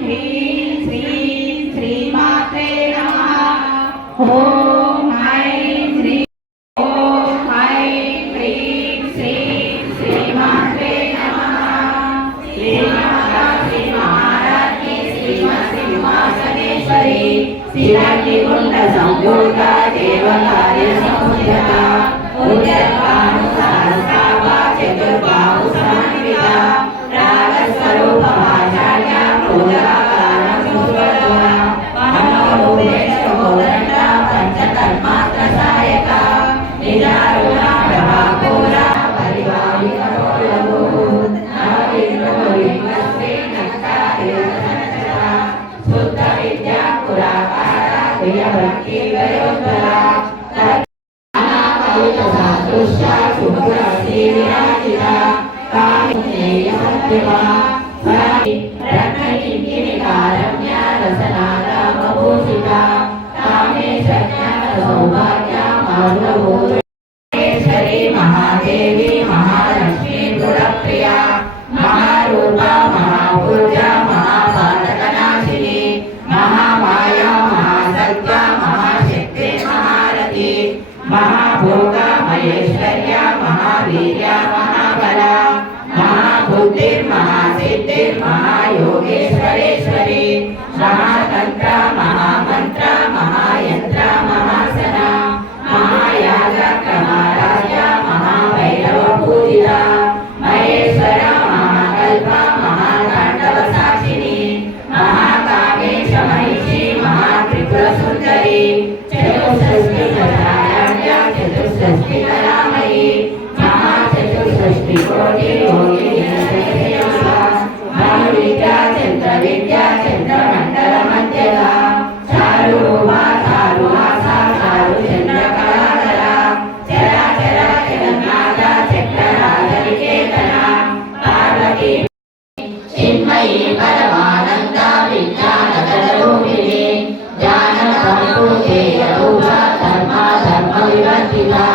ह्रीं श्रीं श्रीमात्रे नमः। ॐ ऐं श्रीं ॐ ऐं ह्रीं श्रीं श्रीमात्रे नमः। श्रीमाता श्री महाराज्ञी श्रीमती सिंहासनेश्वरी श्रीरग्निकुण्ड सम्भूता देवकार्य समुद्यता उद्यतानुसारस्तावा चतुर्बाहु समन्विता रागस्वरूपमाचार्या प्रोदाकारं सुस्वरा मनोरूपेशोदण्डा पंचतन्मात्रसायका निजारुणा प्रभापूरा परिभाविकरोलभूत् नवविन्दुविन्दस्ते नक्तादेवसंचरा शुद्धविद्या पुराकारा प्रियभक्तिवयोद्धरा सादृश्या शुभ्रस्ति विराजिता कामिनेयसत्यमा रत्नकिङ्किणिकारम्या रसनादामभूषिता कामेशज्ञानसौभाग्या माधवभूतेश्वरी महादेवी महालक्ष्मी गुणप्रिया महारूपा महापूजा महापातकनाशिनी महामाया महासत्ता महाशक्ति महारथी महाभोगा महेश्वर्या महावीर्या महाबला महायोगेश्वरेश्वरी महातंत्र महामंत्र महायंत्र महासना महायाग महाराजा महाभैरव पूजिता महेश्वर महाकल्प महातांडव साक्षिणी महाकामेश महिषी महात्रिपुर सुंदरी चतुष्षष्टि कलाराज्ञा चतुष्षष्टि कलामयी महाचतुष्षष्टि कोटि योगिनी विद्या चंद्रमंडल मध्यदा चारुरूपा चारुहासा चारुचंद्रकलाधरा चराचर जगन्नाथा चक्रराजनिकेतना पार्वती चिन्मयी परमानंदा विज्ञानगणरूपिणी ज्ञानसम्पूर्णेयरूपा धर्मा धर्मविवर्तिता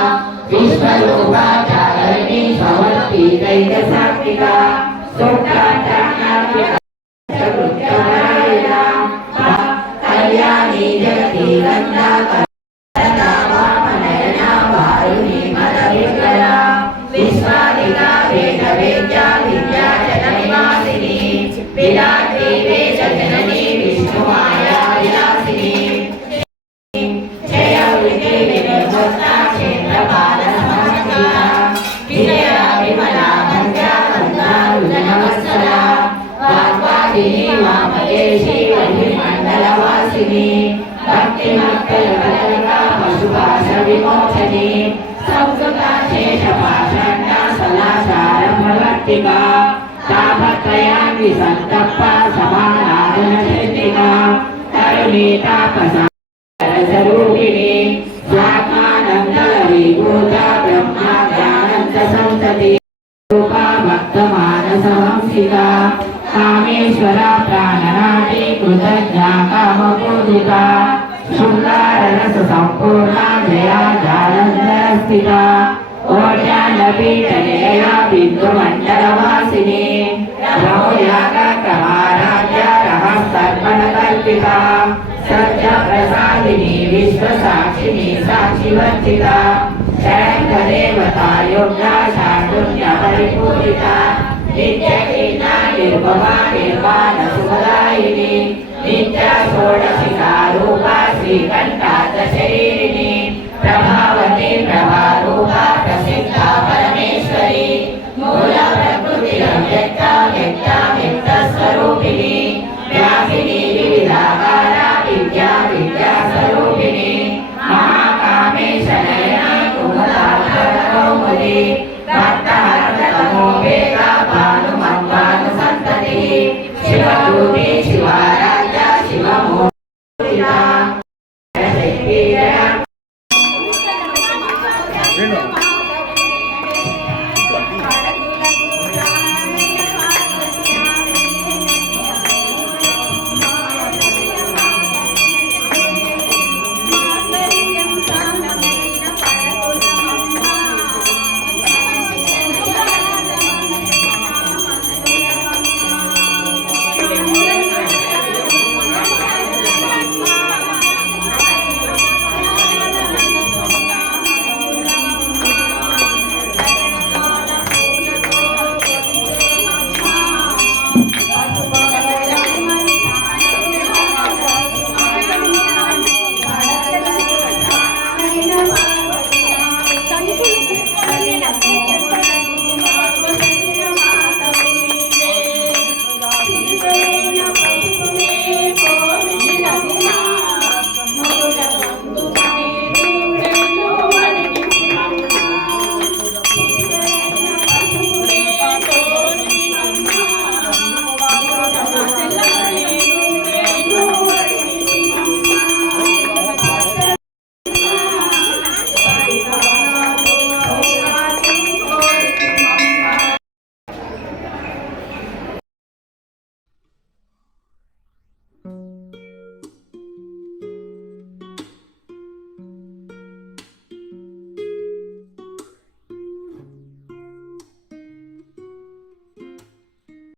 विश्वरूपा चारिणी भवती दैत्यसात्विका कल्याणी जगती गंगा वामनयना वारुणी मदविकला विश्वादिका वेदवेद्या विद्याचलनिवासिनी विराट्री वेदजननी विष्णुमाया विलासिनी जय विजय विनिर्मुक्ता क्षेत्रपालसमन्विता विजया विमला वन्द्या वन्द्यारुजनवत्सला वाग्वादिनी वामदेशी वह्निमण्डलवासिनी भक्तिमक्कलकलका पशुपाश विमोचनी संस्कृता शेषपाषण्डा सदाचारमवर्तिका तापत्रयान्वि सन्तप्पा समानादनचेतिका तरुणी तापसारसरूपिणी स्वात्मानन्दविभूता ब्रह्मा ज्ञानन्तसन्तति रूपा भक्तमानसहंसिता कामेश्वरा प्राणनाटी कृतज्ञा कामपूजिता शृङ्गाररससम्पूर्णा जया जालन्धरस्थिता ओड्यान्नपीठनिलया बिन्दुमण्डलवासिनी रमोयागक्रमाराध्या रहस्तर्पणकल्पिता सत्यप्रसादिनी विश्वसाक्षिणी साक्षिवर्जिता शरणदेवता योग्या शाण्डुन्यपरिपूरिता नित्यकीर्णा निर्भवा निर्वाण